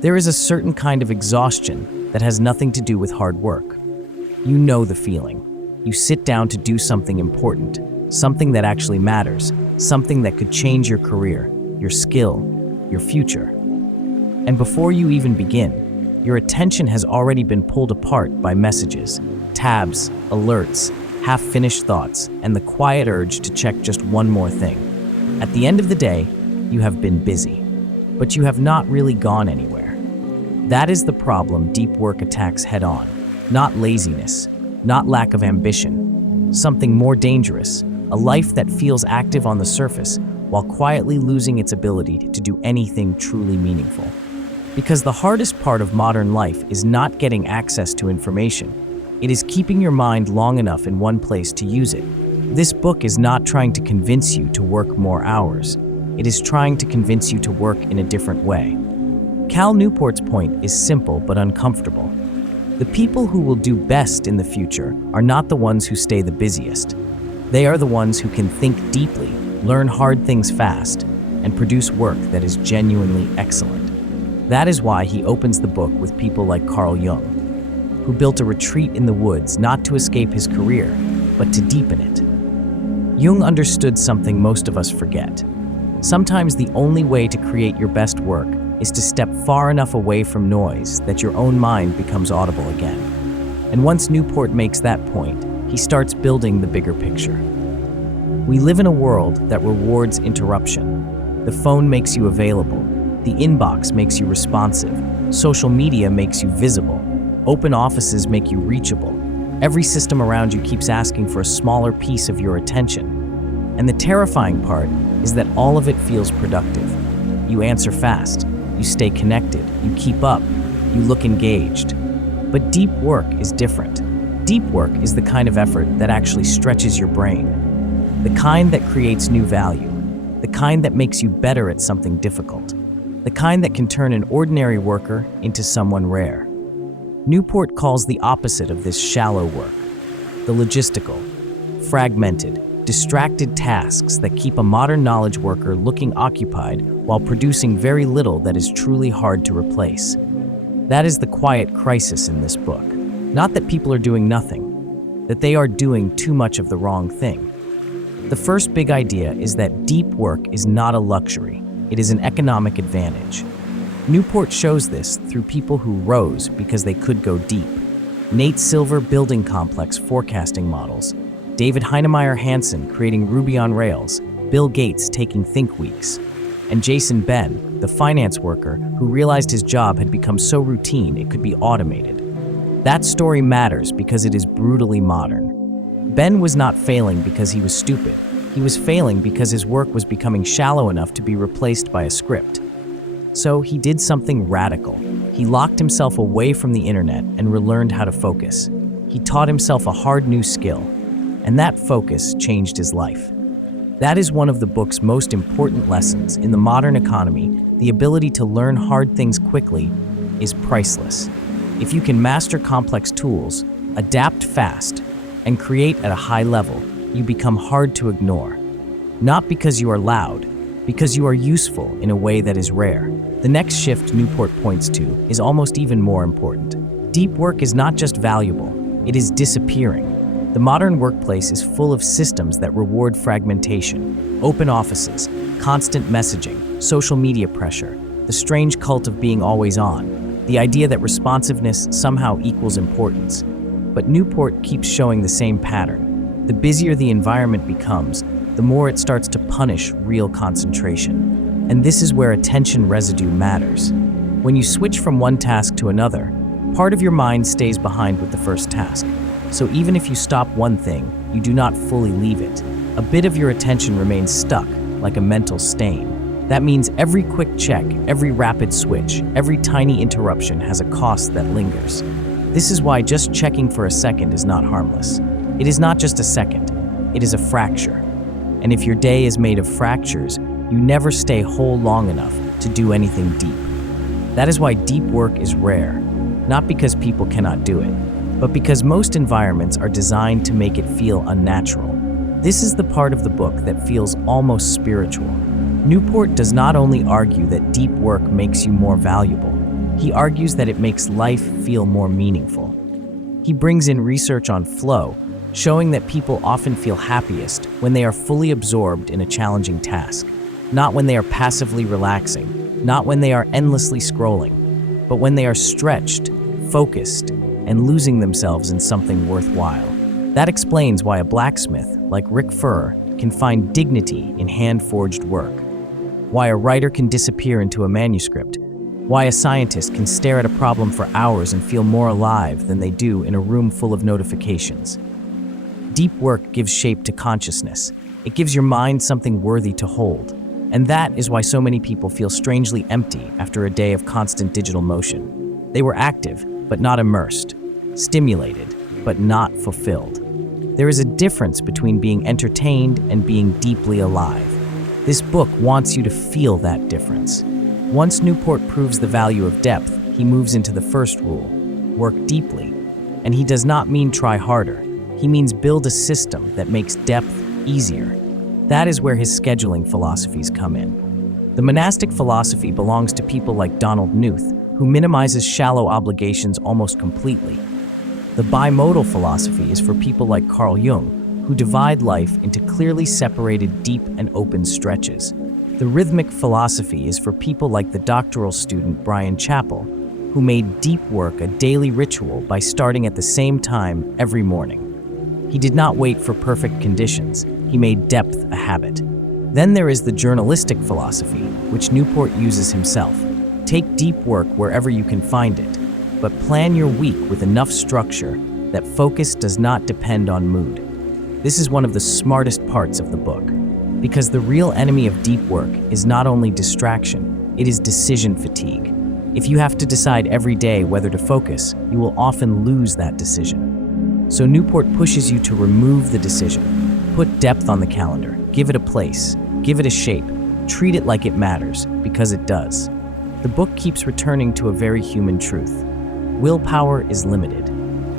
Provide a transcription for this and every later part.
There is a certain kind of exhaustion that has nothing to do with hard work. You know the feeling. You sit down to do something important, something that actually matters, something that could change your career, your skill, your future. And before you even begin, your attention has already been pulled apart by messages, tabs, alerts, half-finished thoughts, and the quiet urge to check just one more thing. At the end of the day, you have been busy, but you have not really gone anywhere. That is the problem deep work attacks head-on. Not laziness, not lack of ambition. Something more dangerous, a life that feels active on the surface while quietly losing its ability to do anything truly meaningful. Because the hardest part of modern life is not getting access to information. It is keeping your mind long enough in one place to use it. This book is not trying to convince you to work more hours. It is trying to convince you to work in a different way. Cal Newport's point is simple but uncomfortable. The people who will do best in the future are not the ones who stay the busiest. They are the ones who can think deeply, learn hard things fast, and produce work that is genuinely excellent. That is why he opens the book with people like Carl Jung, who built a retreat in the woods not to escape his career, but to deepen it. Jung understood something most of us forget. Sometimes the only way to create your best work is to step far enough away from noise that your own mind becomes audible again. And once Newport makes that point, he starts building the bigger picture. We live in a world that rewards interruption. The phone makes you available. The inbox makes you responsive. Social media makes you visible. Open offices make you reachable. Every system around you keeps asking for a smaller piece of your attention. And the terrifying part is that all of it feels productive. You answer fast. You stay connected, you keep up, you look engaged. But deep work is different. Deep work is the kind of effort that actually stretches your brain. The kind that creates new value. The kind that makes you better at something difficult. The kind that can turn an ordinary worker into someone rare. Newport calls the opposite of this shallow work. The logistical, fragmented, distracted tasks that keep a modern knowledge worker looking occupied while producing very little that is truly hard to replace. That is the quiet crisis in this book. Not that people are doing nothing, that they are doing too much of the wrong thing. The first big idea is that deep work is not a luxury, it is an economic advantage. Newport shows this through people who rose because they could go deep. Nate Silver building complex forecasting models, David Heinemeier Hansson creating Ruby on Rails, Bill Gates taking Think Weeks, and Jason Ben, the finance worker who realized his job had become so routine it could be automated. That story matters because it is brutally modern. Ben was not failing because he was stupid. He was failing because his work was becoming shallow enough to be replaced by a script. So he did something radical. He locked himself away from the internet and relearned how to focus. He taught himself a hard new skill. And that focus changed his life. That is one of the book's most important lessons. In the modern economy, the ability to learn hard things quickly is priceless. If you can master complex tools, adapt fast, and create at a high level, you become hard to ignore. Not because you are loud, because you are useful in a way that is rare. The next shift Newport points to is almost even more important. Deep work is not just valuable, it is disappearing. The modern workplace is full of systems that reward fragmentation, open offices, constant messaging, social media pressure, the strange cult of being always on, the idea that responsiveness somehow equals importance. But Newport keeps showing the same pattern. The busier the environment becomes, the more it starts to punish real concentration. And this is where attention residue matters. When you switch from one task to another, part of your mind stays behind with the first task. So even if you stop one thing, you do not fully leave it. A bit of your attention remains stuck, like a mental stain. That means every quick check, every rapid switch, every tiny interruption has a cost that lingers. This is why just checking for a second is not harmless. It is not just a second, it is a fracture. And if your day is made of fractures, you never stay whole long enough to do anything deep. That is why deep work is rare, not because people cannot do it, but because most environments are designed to make it feel unnatural. This is the part of the book that feels almost spiritual. Newport does not only argue that deep work makes you more valuable, He argues that it makes life feel more meaningful. He brings in research on flow, showing that people often feel happiest when they are fully absorbed in a challenging task, not when they are passively relaxing, not when they are endlessly scrolling, but when they are stretched, focused, and losing themselves in something worthwhile. That explains why a blacksmith, like Rick Furr, can find dignity in hand-forged work, why a writer can disappear into a manuscript, why a scientist can stare at a problem for hours and feel more alive than they do in a room full of notifications. Deep work gives shape to consciousness. It gives your mind something worthy to hold. And that is why so many people feel strangely empty after a day of constant digital motion. They were active, but not immersed, stimulated, but not fulfilled. There is a difference between being entertained and being deeply alive. This book wants you to feel that difference. Once Newport proves the value of depth, he moves into the first rule: work deeply. And he does not mean try harder. He means build a system that makes depth easier. That is where his scheduling philosophies come in. The monastic philosophy belongs to people like Donald Knuth, who minimizes shallow obligations almost completely. The bimodal philosophy is for people like Carl Jung, who divide life into clearly separated deep and open stretches. The rhythmic philosophy is for people like the doctoral student Brian Chappell, who made deep work a daily ritual by starting at the same time every morning. He did not wait for perfect conditions. He made depth a habit. Then there is the journalistic philosophy, which Newport uses himself. Take deep work wherever you can find it, but plan your week with enough structure that focus does not depend on mood. This is one of the smartest parts of the book, because the real enemy of deep work is not only distraction, it is decision fatigue. If you have to decide every day whether to focus, you will often lose that decision. So Newport pushes you to remove the decision. Put depth on the calendar, give it a place, give it a shape, treat it like it matters, because it does. The book keeps returning to a very human truth. Willpower is limited.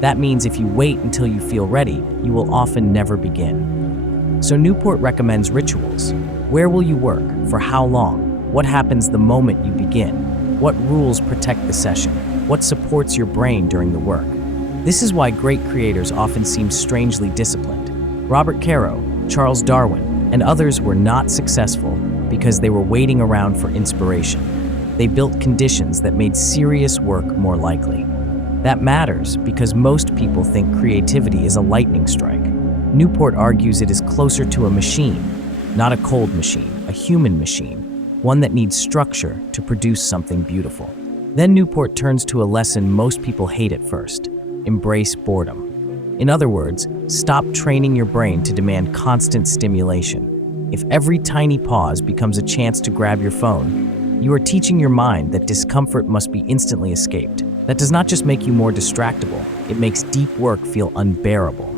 That means if you wait until you feel ready, you will often never begin. So Newport recommends rituals. Where will you work? For how long? What happens the moment you begin? What rules protect the session? What supports your brain during the work? This is why great creators often seem strangely disciplined. Robert Caro, Charles Darwin, and others were not successful because they were waiting around for inspiration. They built conditions that made serious work more likely. That matters because most people think creativity is a lightning strike. Newport argues it is closer to a machine, not a cold machine, a human machine, one that needs structure to produce something beautiful. Then Newport turns to a lesson most people hate at first: embrace boredom. In other words, stop training your brain to demand constant stimulation. If every tiny pause becomes a chance to grab your phone, you are teaching your mind that discomfort must be instantly escaped. That does not just make you more distractible, it makes deep work feel unbearable.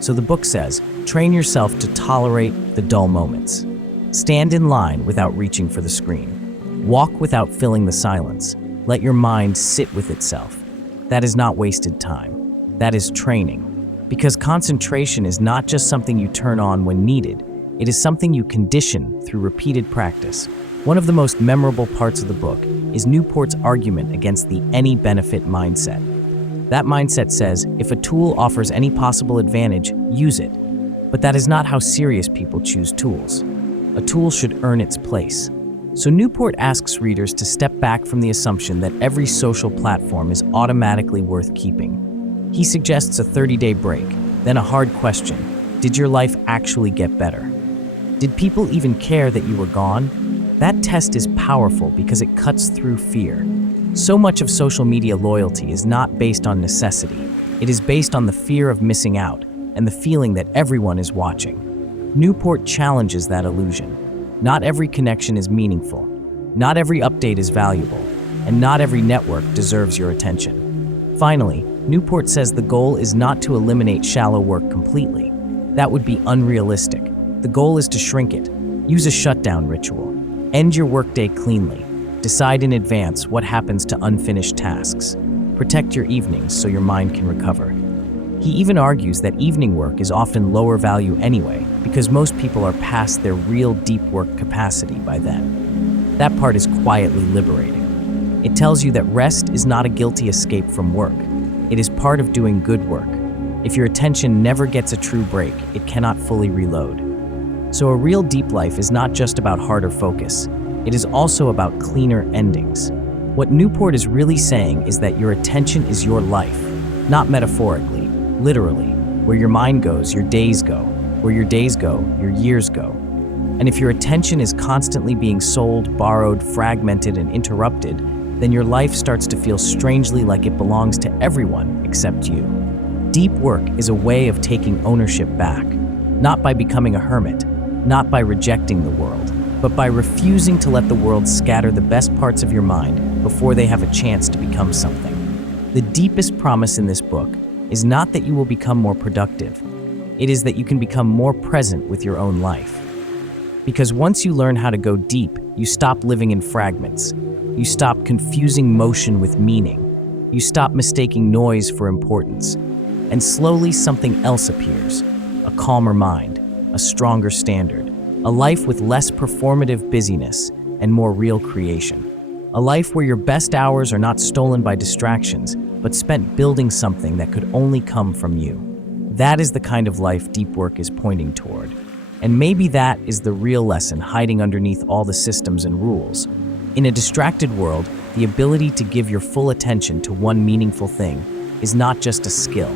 So the book says, train yourself to tolerate the dull moments. Stand in line without reaching for the screen. Walk without filling the silence. Let your mind sit with itself. That is not wasted time. That is training. Because concentration is not just something you turn on when needed, it is something you condition through repeated practice. One of the most memorable parts of the book is Newport's argument against the any benefit mindset. That mindset says, if a tool offers any possible advantage, use it. But that is not how serious people choose tools. A tool should earn its place. So Newport asks readers to step back from the assumption that every social platform is automatically worth keeping. He suggests a 30-day break, then a hard question: did your life actually get better? Did people even care that you were gone? That test is powerful because it cuts through fear. So much of social media loyalty is not based on necessity. It is based on the fear of missing out and the feeling that everyone is watching. Newport challenges that illusion. Not every connection is meaningful. Not every update is valuable. And not every network deserves your attention. Finally, Newport says the goal is not to eliminate shallow work completely. That would be unrealistic. The goal is to shrink it. Use a shutdown ritual. End your workday cleanly. Decide in advance what happens to unfinished tasks. Protect your evenings so your mind can recover. He even argues that evening work is often lower value anyway, because most people are past their real deep work capacity by then. That part is quietly liberating. It tells you that rest is not a guilty escape from work. It is part of doing good work. If your attention never gets a true break, it cannot fully reload. So a real deep life is not just about harder focus. It is also about cleaner endings. What Newport is really saying is that your attention is your life, not metaphorically, literally. Where your mind goes, your days go. Where your days go, your years go. And if your attention is constantly being sold, borrowed, fragmented, and interrupted, then your life starts to feel strangely like it belongs to everyone except you. Deep work is a way of taking ownership back, not by becoming a hermit, not by rejecting the world, but by refusing to let the world scatter the best parts of your mind before they have a chance to become something. The deepest promise in this book is not that you will become more productive. It is that you can become more present with your own life. Because once you learn how to go deep, you stop living in fragments. You stop confusing motion with meaning. You stop mistaking noise for importance. And slowly something else appears, a calmer mind, a stronger standard, a life with less performative busyness and more real creation. A life where your best hours are not stolen by distractions, but spent building something that could only come from you. That is the kind of life deep work is pointing toward. And maybe that is the real lesson hiding underneath all the systems and rules. In a distracted world, the ability to give your full attention to one meaningful thing is not just a skill.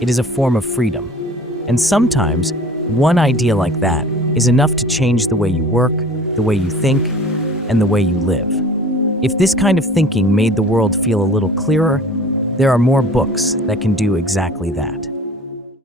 It is a form of freedom. And sometimes, one idea like that is enough to change the way you work, the way you think, and the way you live. If this kind of thinking made the world feel a little clearer, there are more books that can do exactly that.